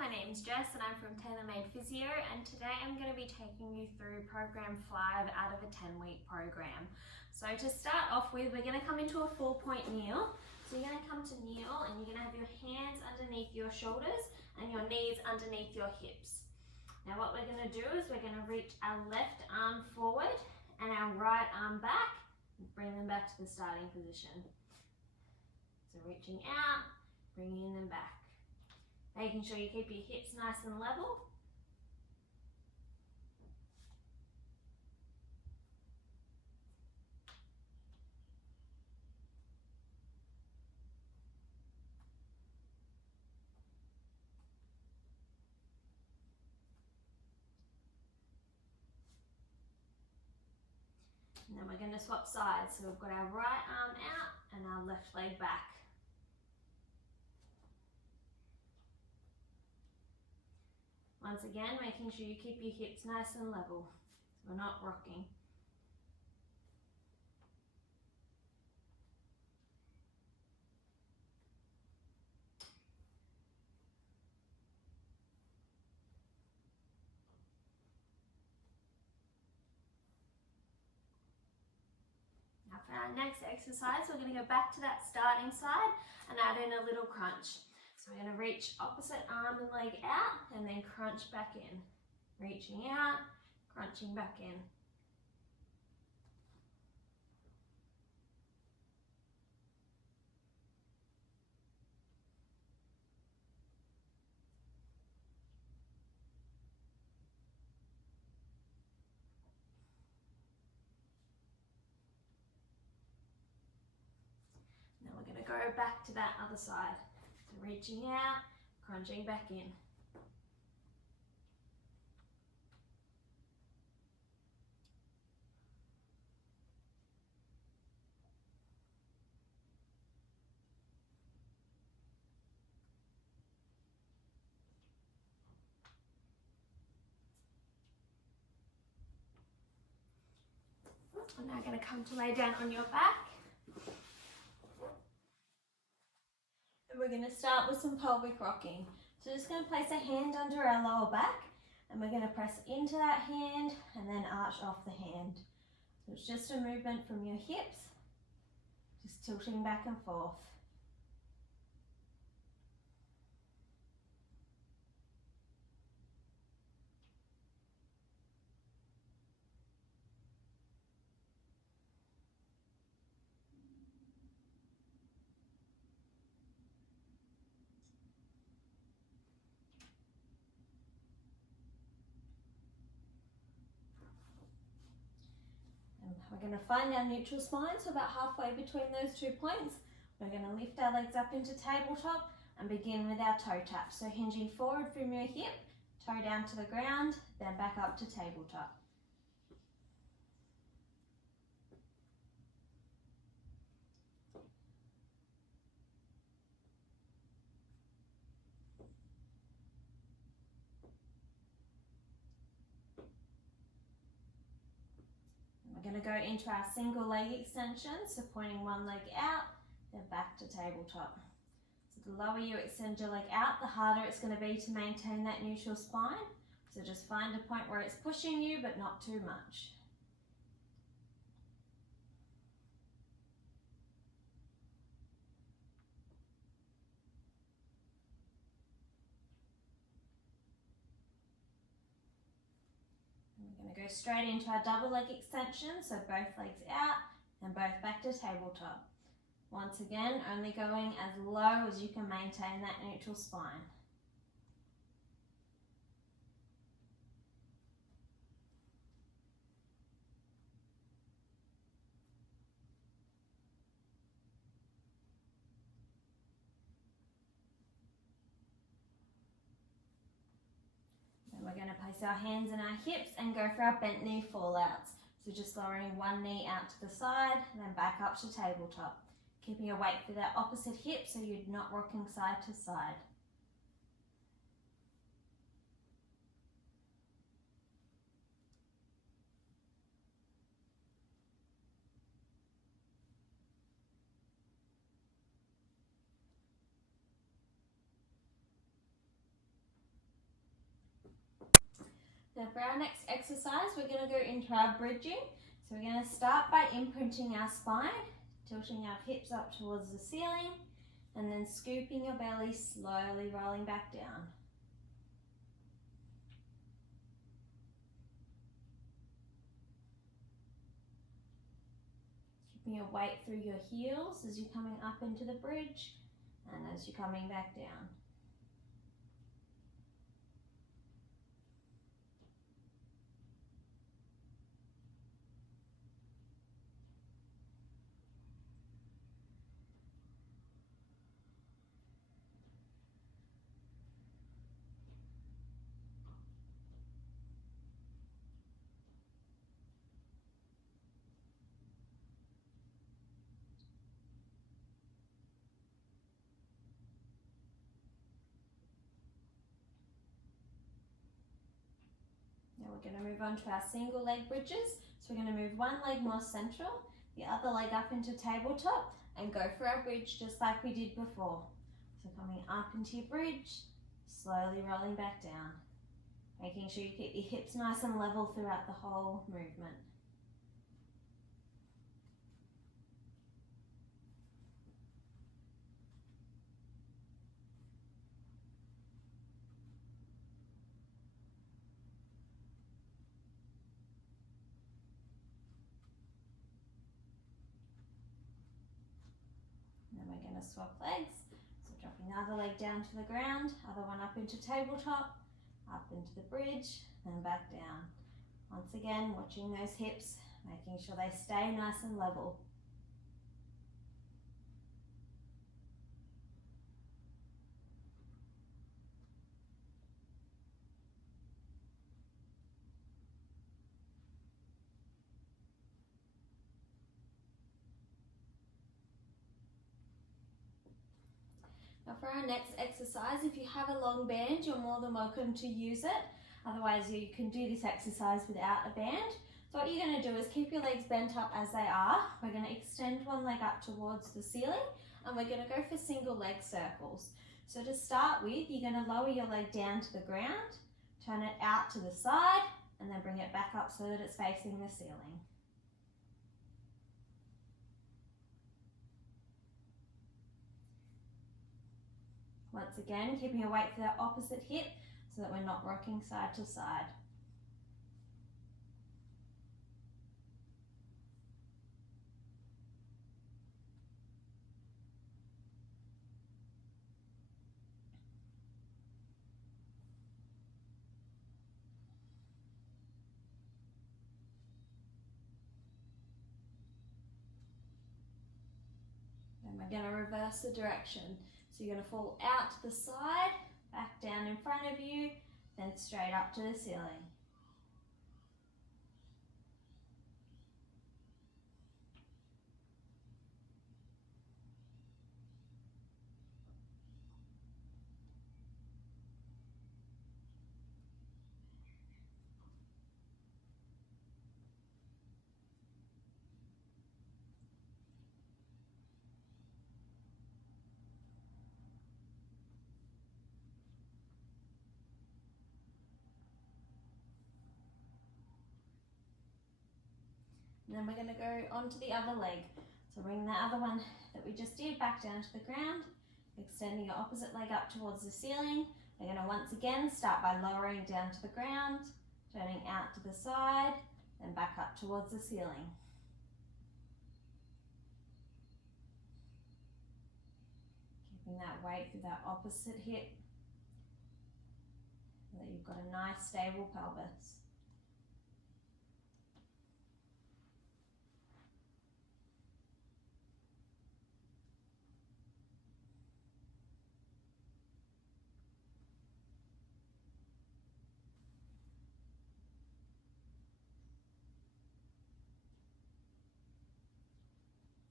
my name's Jess and I'm from TMP Physio, and today I'm going to be taking you through program 5 out of a 10-week program. So to start off with, we're going to come into a 4-point kneel. So you're going to come to kneel and you're going to have your hands underneath your shoulders and your knees underneath your hips. Now what we're going to do is we're going to reach our left arm forward and our right arm back and bring them back to the starting position. So reaching out, bringing them back. Making sure you keep your hips nice and level. And then we're going to swap sides. So we've got our right arm out and our left leg back. Once again, making sure you keep your hips nice and level, so we're not rocking. Now for our next exercise, we're going to go back to that starting side and add in a little crunch. So we're going to reach opposite arm and leg out and then crunch back in. Reaching out, crunching back in. Now we're going to go back to that other side. So reaching out, crunching back in. I'm now going to come to lay down on your back. And we're going to start with some pelvic rocking. So just going to place a hand under our lower back and we're going to press into that hand and then arch off the hand. So it's just a movement from your hips, just tilting back and forth. We're going to find our neutral spine, so about halfway between those 2 points. We're going to lift our legs up into tabletop and begin with our toe tap. So hinging forward from your hip, toe down to the ground, then back up to tabletop. We're going to go into our single leg extension, so pointing one leg out, then back to tabletop. So the lower you extend your leg out, the harder it's going to be to maintain that neutral spine. So just find a point where it's pushing you, but not too much. We're going to go straight into our double leg extension, so both legs out and both back to tabletop. Once again, only going as low as you can maintain that neutral spine. We're going to place our hands in our hips and go for our bent knee fallouts. So just lowering one knee out to the side and then back up to tabletop. Keeping your weight for that opposite hip so you're not rocking side to side. Now for our next exercise, we're going to go into our bridging. So we're going to start by imprinting our spine, tilting our hips up towards the ceiling, and then scooping your belly, slowly rolling back down. Keeping your weight through your heels as you're coming up into the bridge and as you're coming back down. Now we're going to move on to our single leg bridges. So we're going to move one leg more central, the other leg up into tabletop, and go for our bridge just like we did before. So coming up into your bridge, slowly rolling back down, making sure you keep your hips nice and level throughout the whole movement. Then we're going to swap legs. So dropping the other leg down to the ground, other one up into tabletop, up into the bridge, then back down. Once again, watching those hips, making sure they stay nice and level. Now for our next exercise, if you have a long band, you're more than welcome to use it. Otherwise, you can do this exercise without a band. So what you're going to do is keep your legs bent up as they are. We're going to extend one leg up towards the ceiling, and we're going to go for single leg circles. So to start with, you're going to lower your leg down to the ground, turn it out to the side, and then bring it back up so that it's facing the ceiling. Once again, keeping your weight for that opposite hip so that we're not rocking side to side. Then we're going to reverse the direction. So you're going to fall out to the side, back down in front of you, then straight up to the ceiling. And then we're going to go onto the other leg. So bring the other one that we just did back down to the ground, extending your opposite leg up towards the ceiling. We're going to once again start by lowering down to the ground, turning out to the side, then back up towards the ceiling. Keeping that weight through that opposite hip so that you've got a nice stable pelvis.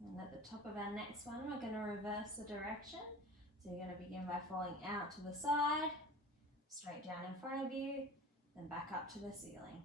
And at the top of our next one, we're going to reverse the direction. So you're going to begin by falling out to the side, straight down in front of you, then back up to the ceiling.